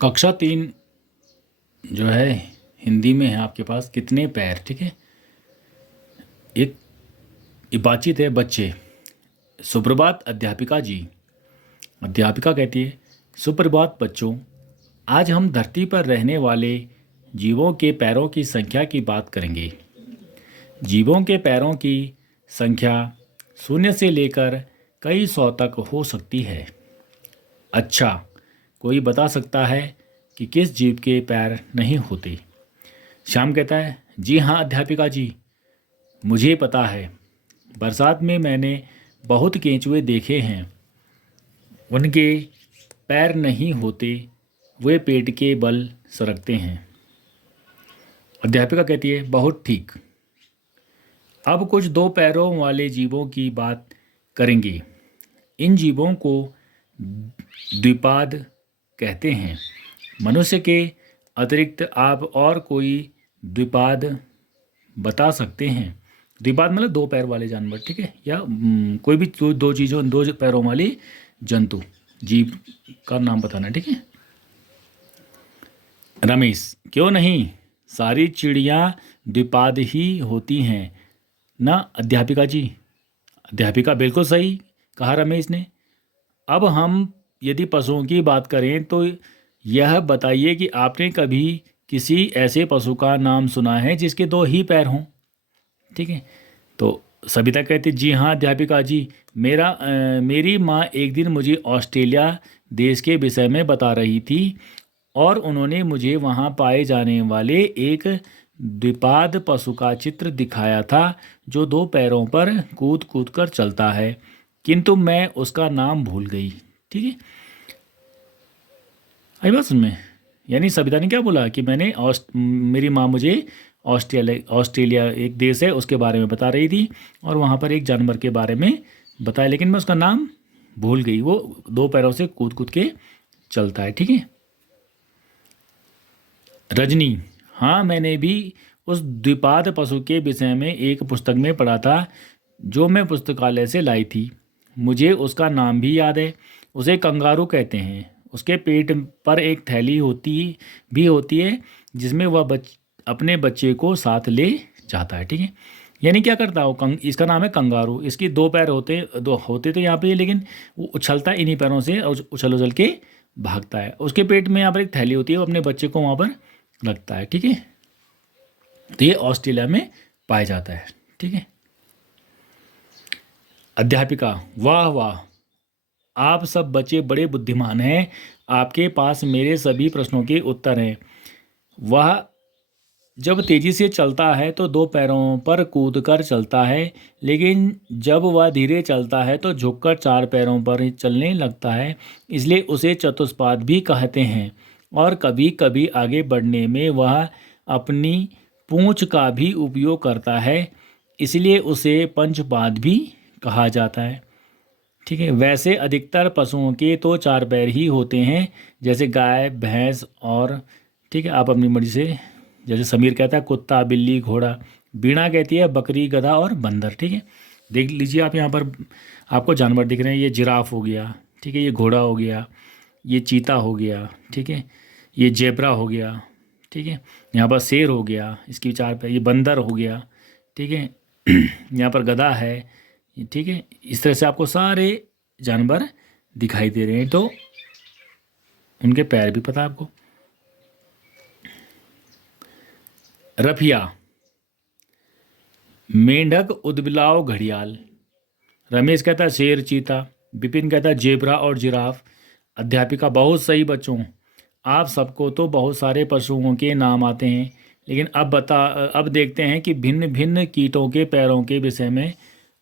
कक्षा 3 जो है हिंदी में है आपके पास कितने पैर। ठीक है, एक ये बातचीत है बच्चे। सुप्रभात अध्यापिका जी। अध्यापिका कहती है, सुप्रभात बच्चों, आज हम धरती पर रहने वाले जीवों के पैरों की संख्या की बात करेंगे। जीवों के पैरों की संख्या 0 से लेकर कई सौ तक हो सकती है। अच्छा, कोई बता सकता है कि किस जीव के पैर नहीं होते? श्याम कहता है, जी हाँ अध्यापिका जी, मुझे पता है। बरसात में मैंने बहुत केंचुए देखे हैं, उनके पैर नहीं होते, वे पेट के बल सरकते हैं। अध्यापिका कहती है, बहुत ठीक। अब कुछ 2 पैरों वाले जीवों की बात करेंगे। इन जीवों को द्विपाद कहते हैं। मनुष्य के अतिरिक्त आप और कोई द्विपाद बता सकते हैं? द्विपाद मतलब 2 पैर वाले जानवर, ठीक है, या कोई भी दो चीज़ों 2 पैरों वाले जंतु जीव का नाम बताना, ठीक है। रमेश, क्यों नहीं, सारी चिड़ियाँ द्विपाद ही होती हैं ना अध्यापिका जी। अध्यापिका, बिल्कुल सही कहा रमेश ने। अब हम यदि पशुओं की बात करें तो यह बताइए कि आपने कभी किसी ऐसे पशु का नाम सुना है जिसके 2 ही पैर हों? ठीक है, तो सबिता कहती, जी हाँ अध्यापिका जी, मेरी माँ एक दिन मुझे ऑस्ट्रेलिया देश के विषय में बता रही थी और उन्होंने मुझे वहाँ पाए जाने वाले एक द्विपाद पशु का चित्र दिखाया था जो 2 पैरों पर कूद कूद कर चलता है, किंतु मैं उसका नाम भूल गई। ठीक है, आई बात सुन में। यानी सबिता ने क्या बोला कि मेरी माँ मुझे ऑस्ट्रेलिया एक देश है उसके बारे में बता रही थी और वहाँ पर एक जानवर के बारे में बताया, लेकिन मैं उसका नाम भूल गई। वो 2 पैरों से कूद कूद के चलता है। ठीक है। रजनी, हाँ मैंने भी उस द्विपाद पशु के विषय में एक पुस्तक में पढ़ा था जो मैं पुस्तकालय से लाई थी। मुझे उसका नाम भी याद है, उसे कंगारू कहते हैं। उसके पेट पर एक थैली होती है जिसमें वह अपने बच्चे को साथ ले जाता है। ठीक है, यानी क्या करता है इसका नाम है कंगारू। इसके 2 पैर होते तो यहाँ पे, लेकिन वो उछलता है इन्हीं पैरों से और उछल उछल के भागता है। उसके पेट में यहाँ पर एक थैली होती है, वो अपने बच्चे को वहाँ पर रखता है। ठीक है, तो ये ऑस्ट्रेलिया में पाया जाता है। ठीक है। अध्यापिका, वाह वाह, आप सब बच्चे बड़े बुद्धिमान हैं, आपके पास मेरे सभी प्रश्नों के उत्तर हैं। वह जब तेजी से चलता है तो 2 पैरों पर कूदकर चलता है, लेकिन जब वह धीरे चलता है तो झुककर 4 पैरों पर चलने लगता है, इसलिए उसे चतुष्पाद भी कहते हैं। और कभी कभी आगे बढ़ने में वह अपनी पूंछ का भी उपयोग करता है, इसलिए उसे पंचपाद भी कहा जाता है। ठीक है, वैसे अधिकतर पशुओं के तो 4 पैर ही होते हैं, जैसे गाय, भैंस और, ठीक है, आप अपनी मर्जी से, जैसे समीर कहता है कुत्ता, बिल्ली, घोड़ा। बीणा कहती है बकरी, गधा और बंदर। ठीक है, देख लीजिए आप यहाँ पर आपको जानवर दिख रहे हैं। ये जिराफ हो गया, ठीक है, ये घोड़ा हो गया, ये चीता हो गया, ठीक है, ये जेब्रा हो गया, ठीक है, यहाँ पर शेर हो गया, इसकी 4 पैर, ये बंदर हो गया, ठीक है, यहाँ पर गधा है, ठीक है। इस तरह से आपको सारे जानवर दिखाई दे रहे हैं, तो उनके पैर भी पता है आपको। रफिया, मेंढक, उदबिलाव, घड़ियाल। रमेश कहता है शेर, चीता। विपिन कहता है जेब्रा और जिराफ। अध्यापिका, बहुत सही बच्चों, आप सबको तो बहुत सारे पशुओं के नाम आते हैं, लेकिन अब देखते हैं कि भिन्न भिन्न कीटों के पैरों के विषय में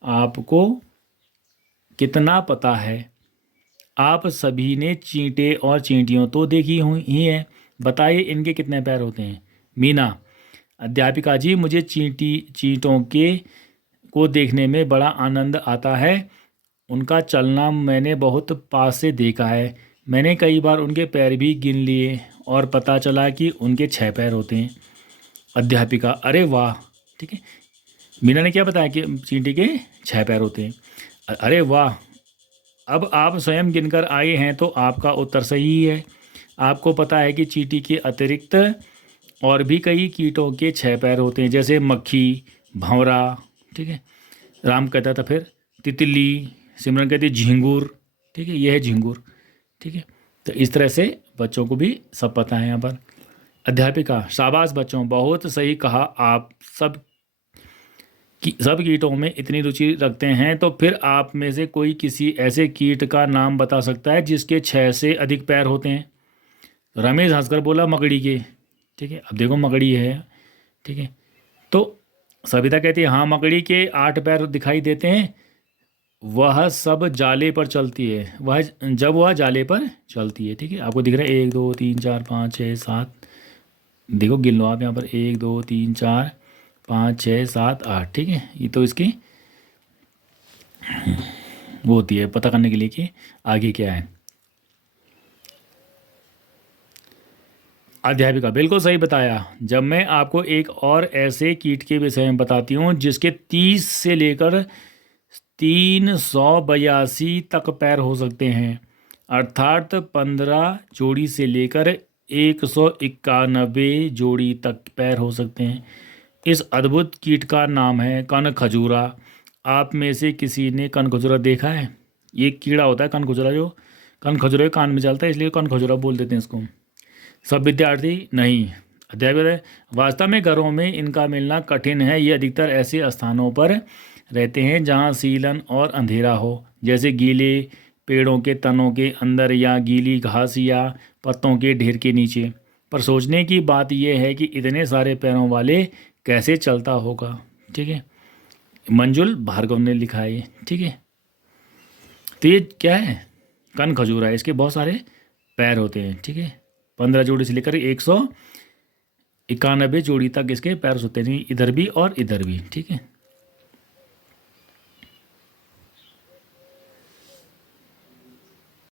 आपको कितना पता है। आप सभी ने चींटे और चींटियों तो देखी हुई ही हैं, बताइए इनके कितने पैर होते हैं? मीना, अध्यापिका जी, मुझे चींटों को देखने में बड़ा आनंद आता है, उनका चलना मैंने बहुत पास से देखा है। मैंने कई बार उनके पैर भी गिन लिए और पता चला कि उनके 6 पैर होते हैं। अध्यापिका, अरे वाह। ठीक है, मीना ने क्या बताया कि चींटी के 6 पैर होते हैं। अरे वाह, अब आप स्वयं गिनकर आए हैं तो आपका उत्तर सही है। आपको पता है कि चींटी के अतिरिक्त और भी कई कीटों के 6 पैर होते हैं, जैसे मक्खी, भंवरा, ठीक है, राम कहता था, फिर तितली, सिमरन कहती है झिंगुर, ठीक है, यह है झिंगुर, ठीक है। तो इस तरह से बच्चों को भी सब पता है यहाँ पर। अध्यापिका, शाबाश बच्चों, बहुत सही कहा। आप सब कीटों में इतनी रुचि रखते हैं, तो फिर आप में से कोई किसी ऐसे कीट का नाम बता सकता है जिसके 6 से अधिक पैर होते हैं? रमेश हंसकर बोला, मकड़ी के। ठीक है, अब देखो मकड़ी है, ठीक है। तो सविता कहती है, हाँ मकड़ी के 8 पैर दिखाई देते हैं, वह सब जाले पर चलती है, वह जाले पर चलती है, ठीक है। आपको दिख रहा है 1 2 3 4 5 6 7, देखो गिन लो आप यहाँ पर 1 2 3 4 5 6 7 8, ठीक है। ये तो इसकी वो होती है पता करने के लिए कि आगे क्या है। अध्यापिका, बिल्कुल सही बताया। जब मैं आपको एक और ऐसे कीट के विषय में बताती हूँ जिसके 30 से लेकर 382 तक पैर हो सकते हैं, अर्थात 15 जोड़ी से लेकर 191 जोड़ी तक पैर हो सकते हैं। इस अद्भुत कीट का नाम है कनखजूरा। आप में से किसी ने कनखजूरा देखा है? ये कीड़ा होता है कनखजूरा, जो कनखजूरे के कान में चलता है, इसलिए कनखजूरा बोल देते हैं इसको। सब विद्यार्थी नहीं। अध्यापक, वास्तव में घरों में इनका मिलना कठिन है। ये अधिकतर ऐसे स्थानों पर रहते हैं जहाँ सीलन और अंधेरा हो, जैसे गीले पेड़ों के तनों के अंदर या गीली घास या पत्तों के ढेर के नीचे। पर सोचने की बात यह है कि इतने सारे पैरों वाले कैसे चलता होगा, ठीक है। मंजुल भार्गव ने लिखा है ये, ठीक है। तो ये क्या है? कनखजूरा है, इसके बहुत सारे पैर होते हैं, ठीक है। 15 जोड़ी से लेकर 191 जोड़ी तक इसके पैर होते हैं, इधर भी और इधर भी, ठीक है।